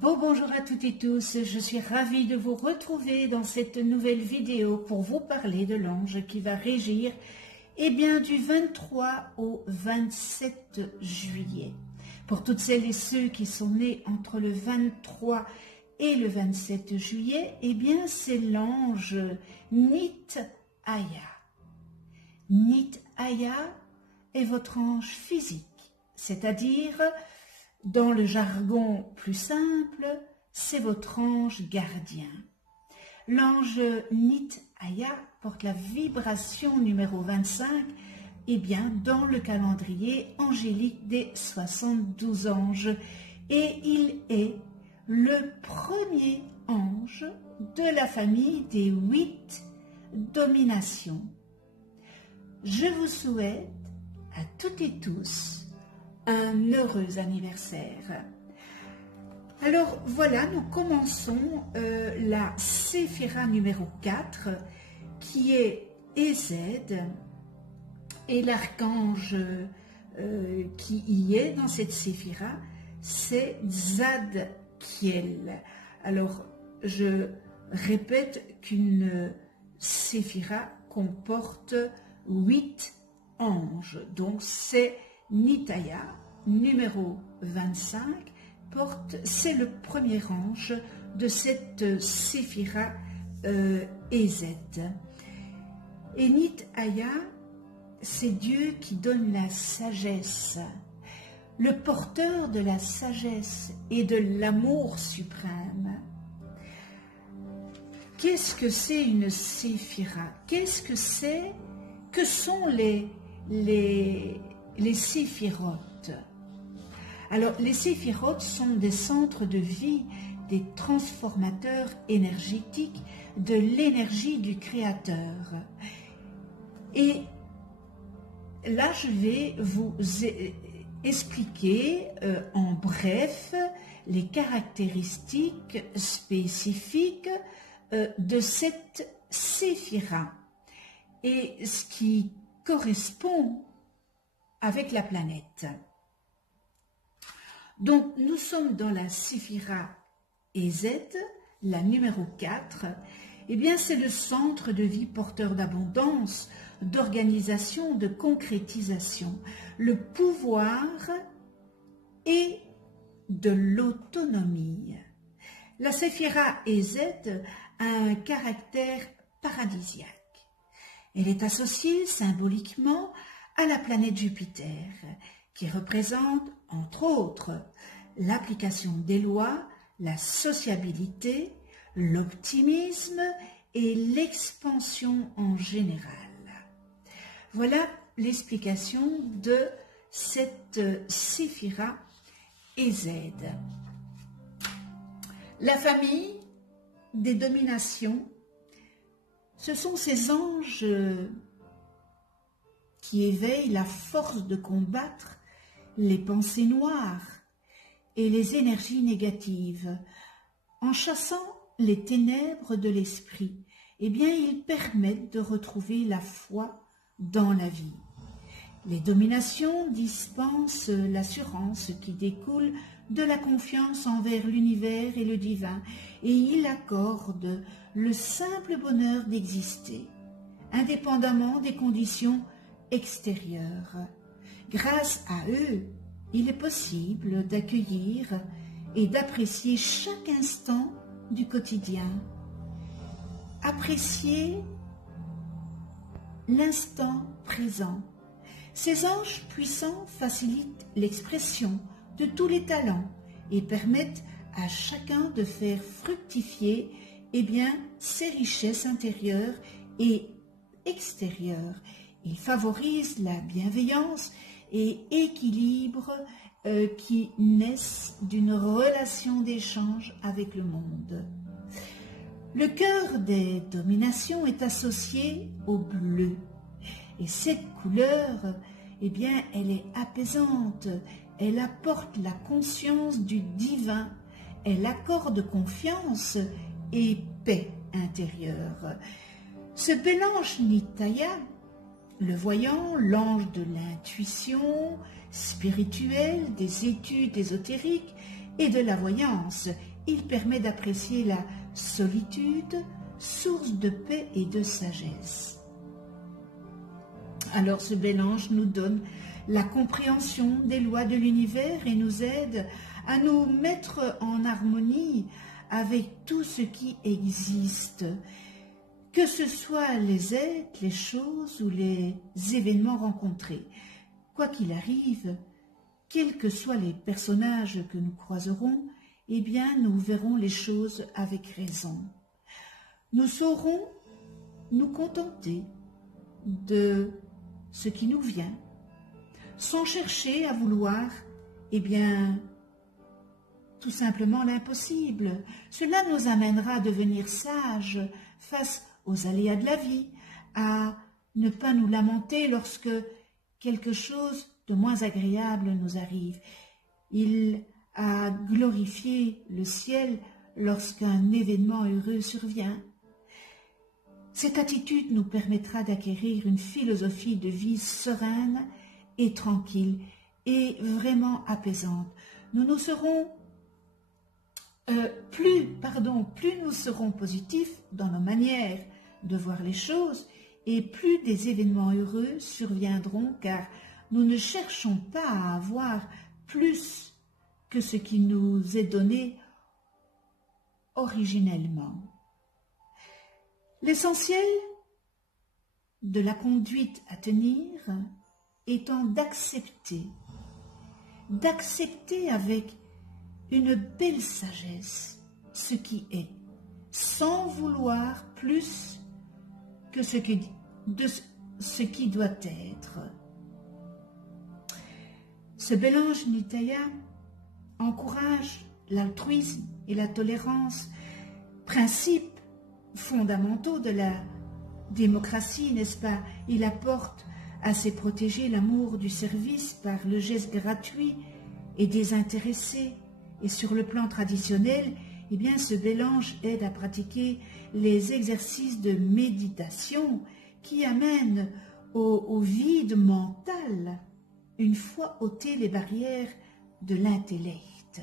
Bonjour à toutes et tous, je suis ravie de vous retrouver dans cette nouvelle vidéo pour vous parler de l'ange qui va régir du 23 au 27 juillet. Pour toutes celles et ceux qui sont nés entre le 23 et le 27 juillet, c'est l'ange Nit-Aya. Nit-Aya est votre ange physique, c'est-à-dire, dans le jargon plus simple, c'est votre ange gardien. L'ange Nit-Aya porte la vibration numéro 25, dans le calendrier angélique des 72 anges. Et il est le premier ange de la famille des 8 dominations. Je vous souhaite à toutes et tous un heureux anniversaire. Alors voilà, nous commençons la séphira numéro 4 qui est Ezed, et l'archange qui y est dans cette séphira, c'est Zadkiel. Alors je répète qu'une séphira comporte 8 anges, donc c'est Nit-Aya, numéro 25, c'est le premier ange de cette séphira Ezed. Et Nit-Aya, c'est Dieu qui donne la sagesse, le porteur de la sagesse et de l'amour suprême. Qu'est-ce que c'est une séphira? Qu'est-ce que c'est? Que sont les séphirotes? Alors, les séphirotes sont des centres de vie, des transformateurs énergétiques de l'énergie du Créateur. Et là, je vais vous expliquer en bref les caractéristiques spécifiques de cette séphira et ce qui correspond avec la planète. Donc, nous sommes dans la séphira Ezed, la numéro 4. C'est le centre de vie porteur d'abondance, d'organisation, de concrétisation, le pouvoir et de l'autonomie. La séphira Ezed a un caractère paradisiaque. Elle est associée symboliquement à la planète Jupiter, qui représente, entre autres, l'application des lois, la sociabilité, l'optimisme et l'expansion en général. Voilà l'explication de cette séphira Ezed. La famille des dominations, ce sont ces anges qui éveillent la force de combattre les pensées noires et les énergies négatives. En chassant les ténèbres de l'esprit, ils permettent de retrouver la foi dans la vie. Les dominations dispensent l'assurance qui découle de la confiance envers l'univers et le divin, et il accorde le simple bonheur d'exister, indépendamment des conditions extérieures. Grâce à eux, il est possible d'accueillir et d'apprécier chaque instant du quotidien. Apprécier l'instant présent. Ces anges puissants facilitent l'expression de tous les talents et permettent à chacun de faire fructifier ses richesses intérieures et extérieures. Ils favorisent la bienveillance et équilibre qui naissent d'une relation d'échange avec le monde. Le cœur des dominations est associé au bleu. Et cette couleur, elle est apaisante, elle apporte la conscience du divin, elle accorde confiance et paix intérieure. Ce bel ange Nit-Aya, le voyant, l'ange de l'intuition spirituelle, des études ésotériques et de la voyance, il permet d'apprécier la solitude, source de paix et de sagesse. Alors ce bel ange nous donne la compréhension des lois de l'univers et nous aide à nous mettre en harmonie avec tout ce qui existe, que ce soit les êtres, les choses ou les événements rencontrés. Quoi qu'il arrive, quels que soient les personnages que nous croiserons, eh bien nous verrons les choses avec raison. Nous saurons nous contenter de ce qui nous vient, sans chercher à vouloir, eh bien, tout simplement l'impossible. Cela nous amènera à devenir sages face aux aléas de la vie, à ne pas nous lamenter lorsque quelque chose de moins agréable nous arrive. Il a glorifié le ciel lorsqu'un événement heureux survient. Cette attitude nous permettra d'acquérir une philosophie de vie sereine et tranquille et vraiment apaisante. Nous serons plus nous serons positifs dans nos manières de voir les choses et plus des événements heureux surviendront car nous ne cherchons pas à avoir plus que ce qui nous est donné originellement. L'essentiel de la conduite à tenir étant d'accepter avec une belle sagesse ce qui est, sans vouloir plus que ce qui doit être. Ce bel ange Nitaya encourage l'altruisme et la tolérance, principes fondamentaux de la démocratie, n'est-ce pas? Il apporte à ses protégés l'amour du service par le geste gratuit et désintéressé. Et sur le plan traditionnel, eh bien, ce bel ange aide à pratiquer les exercices de méditation qui amènent au vide mental une fois ôtées les barrières de l'intellect.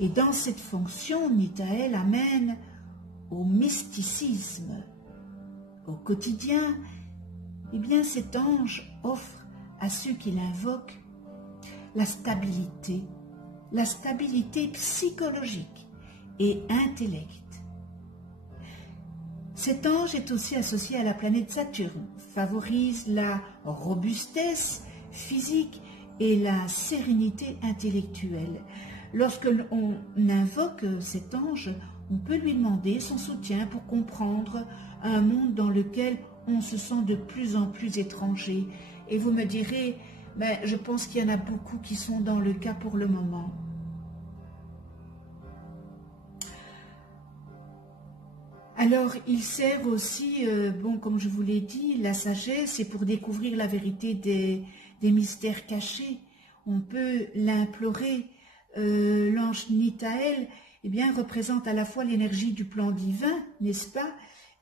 Et dans cette fonction, Nitaël amène au mysticisme. Au quotidien, eh bien, cet ange offre à ceux qui l'invoquent la stabilité psychologique et intellect. Cet ange est aussi associé à la planète Saturne, favorise la robustesse physique et la sérénité intellectuelle. Lorsque l'on invoque cet ange, on peut lui demander son soutien pour comprendre un monde dans lequel on se sent de plus en plus étranger. Et vous me direz, mais je pense qu'il y en a beaucoup qui sont dans le cas pour le moment. Alors, il sert aussi, comme je vous l'ai dit, la sagesse, c'est pour découvrir la vérité des mystères cachés. On peut l'implorer. L'ange Nitaël, eh bien, représente à la fois l'énergie du plan divin, n'est-ce pas,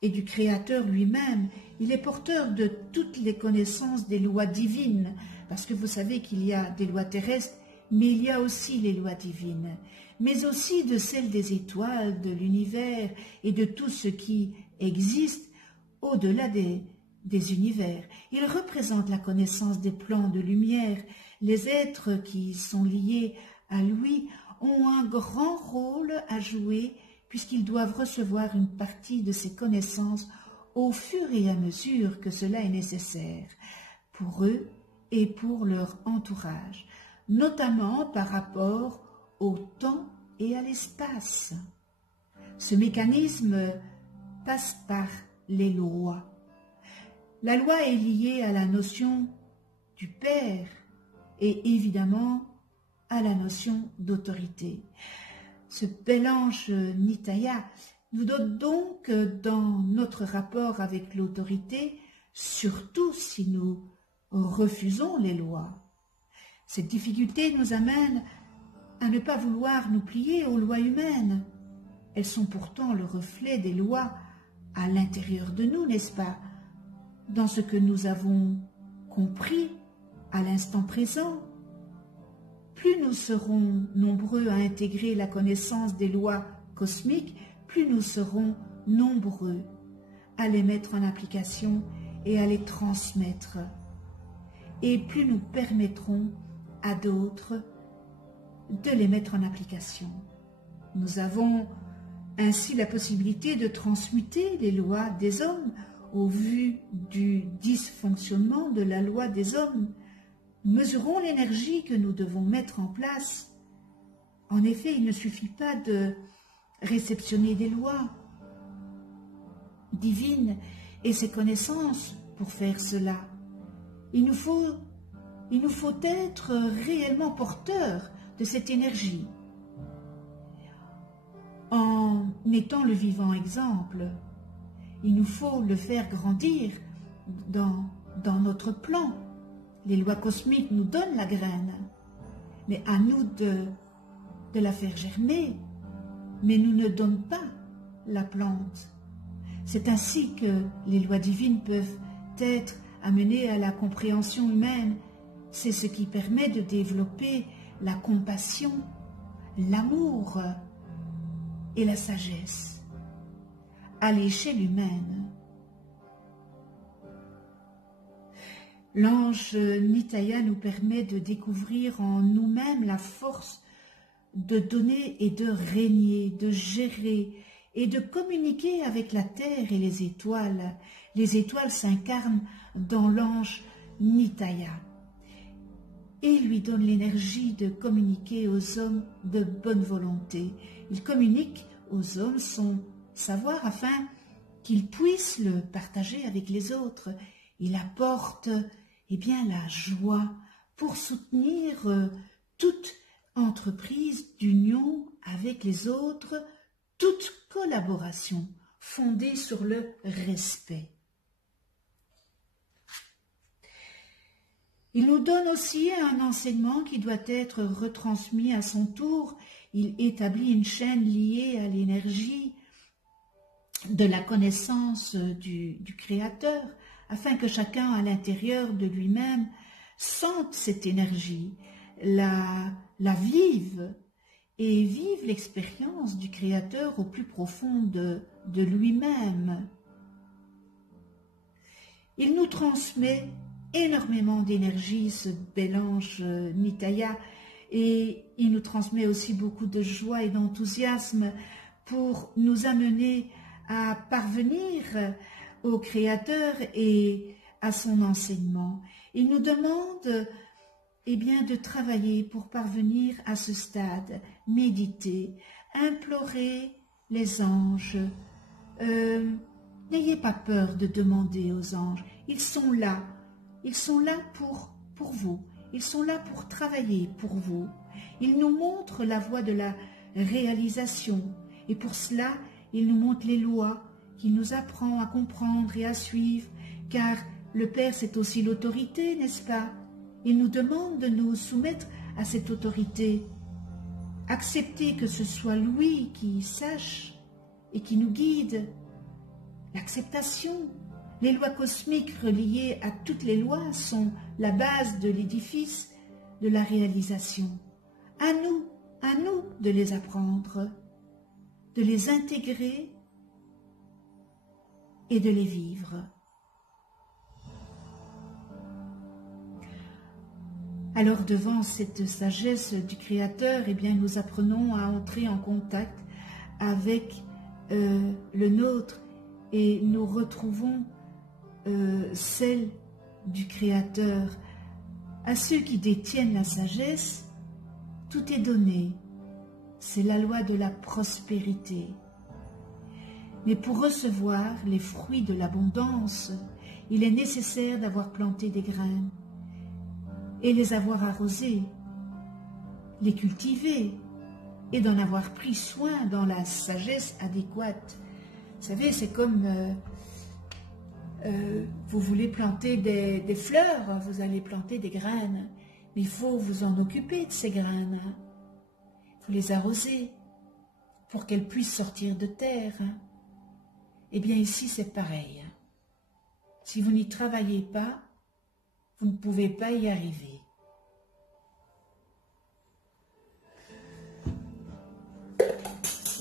et du Créateur lui-même. Il est porteur de toutes les connaissances des lois divines, parce que vous savez qu'il y a des lois terrestres, mais il y a aussi les lois divines, mais aussi de celles des étoiles, de l'univers et de tout ce qui existe au-delà des univers. Il représente la connaissance des plans de lumière. Les êtres qui sont liés à lui ont un grand rôle à jouer puisqu'ils doivent recevoir une partie de ces connaissances au fur et à mesure que cela est nécessaire pour eux et pour leur entourage, notamment par rapport au temps et à l'espace. Ce mécanisme passe par les lois. La loi est liée à la notion du Père et évidemment à la notion d'autorité. Ce bel ange Nitaya nous donne donc dans notre rapport avec l'autorité, surtout si nous refusons les lois. Cette difficulté nous amène à ne pas vouloir nous plier aux lois humaines. Elles sont pourtant le reflet des lois à l'intérieur de nous, n'est-ce pas? Dans ce que nous avons compris à l'instant présent. plus nous serons nombreux à intégrer la connaissance des lois cosmiques, plus nous serons nombreux à les mettre en application et à les transmettre. Et plus nous permettrons à d'autres de les mettre en application. Nous avons ainsi la possibilité de transmuter les lois des hommes au vu du dysfonctionnement de la loi des hommes. Mesurons l'énergie que nous devons mettre en place. En effet, il ne suffit pas de réceptionner des lois divines et ses connaissances pour faire cela. Il nous faut être réellement porteurs de cette énergie. En étant le vivant exemple, il nous faut le faire grandir dans notre plan. Les lois cosmiques nous donnent la graine, mais à nous de la faire germer, mais nous ne donnons pas la plante. C'est ainsi que les lois divines peuvent être amenées à la compréhension humaine. C'est ce qui permet de développer la compassion, l'amour et la sagesse à l'échelle humaine. L'ange Nitaya nous permet de découvrir en nous-mêmes la force de donner et de régner, de gérer et de communiquer avec la terre et les étoiles. Les étoiles s'incarnent dans l'ange Nitaya et lui donne l'énergie de communiquer aux hommes de bonne volonté. Il communique aux hommes son savoir afin qu'ils puissent le partager avec les autres. Il apporte la joie pour soutenir toute entreprise d'union avec les autres, toute collaboration fondée sur le respect. Il nous donne aussi un enseignement qui doit être retransmis à son tour. Il établit une chaîne liée à l'énergie de la connaissance du Créateur, afin que chacun à l'intérieur de lui-même sente cette énergie, la vive et vive l'expérience du Créateur au plus profond de lui-même. Il nous transmet énormément d'énergie, ce bel ange Nitaya, et il nous transmet aussi beaucoup de joie et d'enthousiasme pour nous amener à parvenir au Créateur et à son enseignement. Il nous demande de travailler pour parvenir à ce stade, méditer, implorer les anges. N'ayez pas peur de demander aux anges, ils sont là pour vous, ils sont là pour travailler pour vous. Ils nous montrent la voie de la réalisation et pour cela, ils nous montrent les lois qu'il nous apprend à comprendre et à suivre, car le Père c'est aussi l'autorité, n'est-ce pas? Il nous demande de nous soumettre à cette autorité, accepter que ce soit lui qui sache et qui nous guide. L'acceptation, les lois cosmiques reliées à toutes les lois sont la base de l'édifice de la réalisation. À nous de les apprendre, de les intégrer et de les vivre. Alors devant cette sagesse du Créateur, nous apprenons à entrer en contact avec le nôtre et nous retrouvons celle du Créateur. À ceux qui détiennent la sagesse, tout est donné. C'est la loi de la prospérité. Mais pour recevoir les fruits de l'abondance, il est nécessaire d'avoir planté des graines et les avoir arrosées, les cultiver et d'en avoir pris soin dans la sagesse adéquate. Vous savez, c'est comme vous voulez planter des fleurs, vous allez planter des graines, mais il faut vous en occuper de ces graines. Il faut les arroser pour qu'elles puissent sortir de terre. Eh bien ici c'est pareil. Si vous n'y travaillez pas, vous ne pouvez pas y arriver.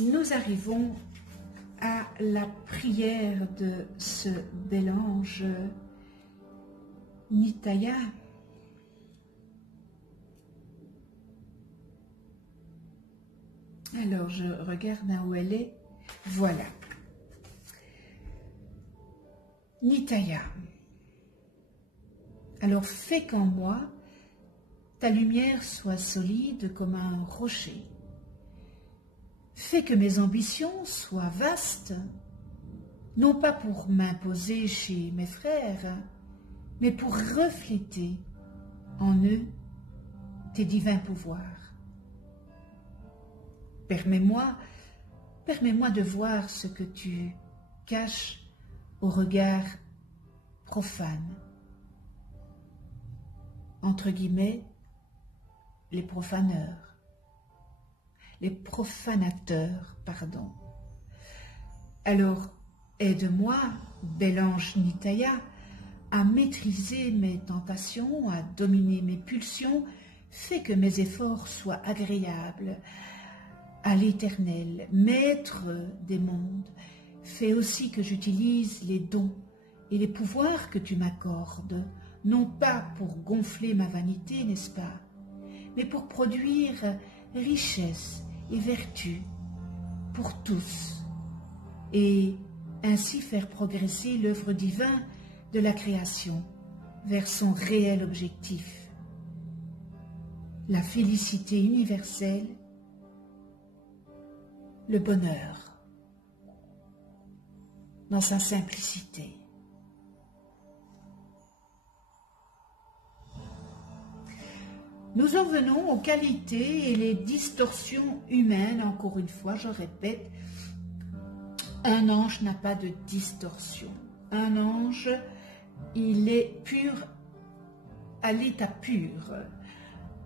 nous arrivons à la prière de ce bel ange Nitaya. Alors, je regarde où elle est. Voilà. Nitaya. Alors, fais qu'en moi, ta lumière soit solide comme un rocher. Fais que mes ambitions soient vastes, non pas pour m'imposer chez mes frères, mais pour refléter en eux tes divins pouvoirs. Permets-moi de voir ce que tu caches au regard profane. Entre guillemets, les profaneurs. Les profanateurs, pardon. Alors, aide-moi, bel ange Nitaya, à maîtriser mes tentations, à dominer mes pulsions, fais que mes efforts soient agréables à l'Éternel, maître des mondes. Fais aussi que j'utilise les dons et les pouvoirs que tu m'accordes, non pas pour gonfler ma vanité, n'est-ce pas, mais pour produire richesse et vertu pour tous, et ainsi faire progresser l'œuvre divine de la création vers son réel objectif, la félicité universelle, le bonheur, dans sa simplicité. Nous en venons aux qualités et les distorsions humaines. Encore une fois, je répète, un ange n'a pas de distorsion. Un ange, il est pur à l'état pur.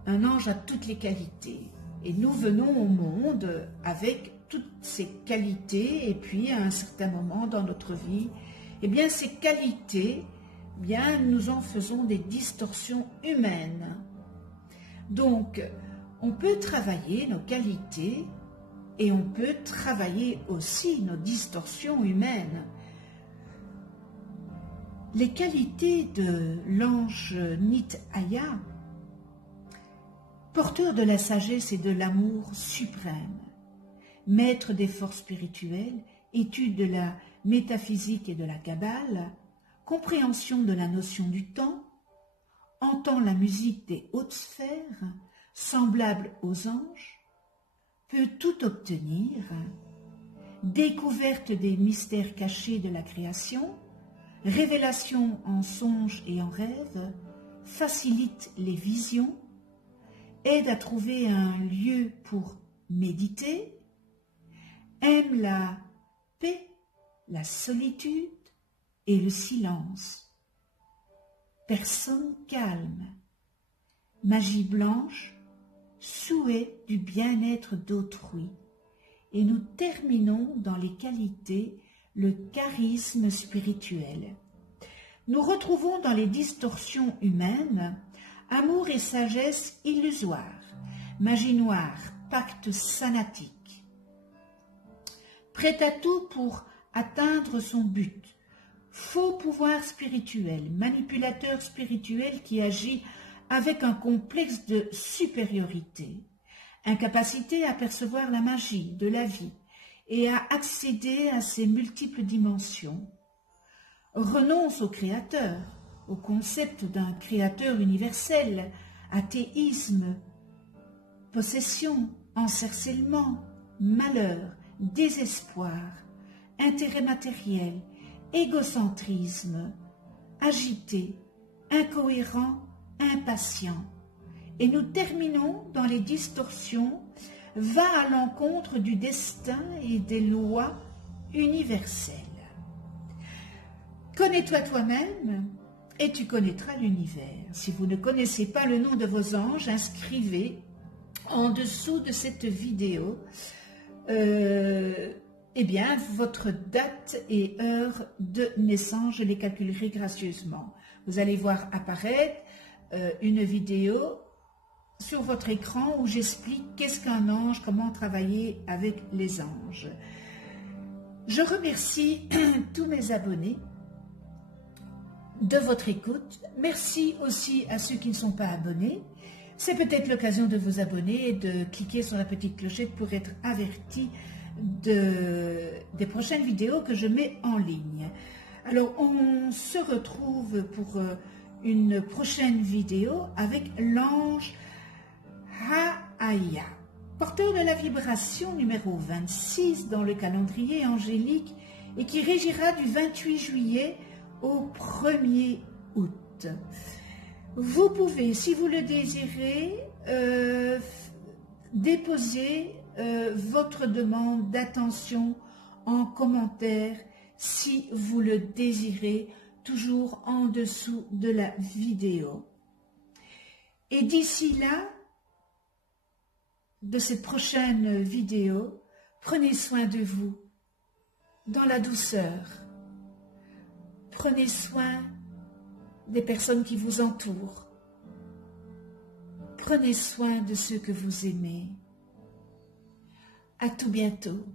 Un ange a toutes les qualités. Et nous venons au monde avec toutes ces qualités, et puis à un certain moment dans notre vie, eh bien ces qualités, eh bien nous en faisons des distorsions humaines. Donc, on peut travailler nos qualités et on peut travailler aussi nos distorsions humaines. Les qualités de l'ange Nitaya, porteur de la sagesse et de l'amour suprême, maître des forces spirituelles, étude de la métaphysique et de la Kabbale, compréhension de la notion du temps, entend la musique des hautes sphères, semblable aux anges, peut tout obtenir, découverte des mystères cachés de la création, révélation en songe et en rêve, facilite les visions, aide à trouver un lieu pour méditer, aime la paix, la solitude et le silence. Personne calme, magie blanche, souhait du bien-être d'autrui. Et nous terminons dans les qualités le charisme spirituel. Nous retrouvons dans les distorsions humaines amour et sagesse illusoire, magie noire, pacte sanatique. Prêt à tout pour atteindre son but. Faux pouvoir spirituel, manipulateur spirituel qui agit avec un complexe de supériorité, incapacité à percevoir la magie de la vie et à accéder à ses multiples dimensions, renonce au créateur, au concept d'un créateur universel, athéisme, possession, encercellement, malheur, désespoir, intérêt matériel, égocentrisme, agité, incohérent, impatient. Et nous terminons dans les distorsions, va à l'encontre du destin et des lois universelles. Connais-toi toi-même et tu connaîtras l'univers. Si vous ne connaissez pas le nom de vos anges, inscrivez en dessous de cette vidéo eh bien, votre date et heure de naissance, je les calculerai gracieusement. Vous allez voir apparaître une vidéo sur votre écran où j'explique qu'est-ce qu'un ange, comment travailler avec les anges. Je remercie tous mes abonnés de votre écoute. Merci aussi à ceux qui ne sont pas abonnés. C'est peut-être l'occasion de vous abonner et de cliquer sur la petite clochette pour être averti des prochaines vidéos que je mets en ligne. Alors, on se retrouve pour une prochaine vidéo avec l'ange Haaya, porteur de la vibration numéro 26 dans le calendrier angélique et qui régira du 28 juillet au 1er août. Vous pouvez, si vous le désirez, déposer votre demande d'attention en commentaire si vous le désirez, toujours en dessous de la vidéo. Et d'ici là, de cette prochaine vidéo, prenez soin de vous dans la douceur. Prenez soin des personnes qui vous entourent. Prenez soin de ceux que vous aimez. À tout bientôt.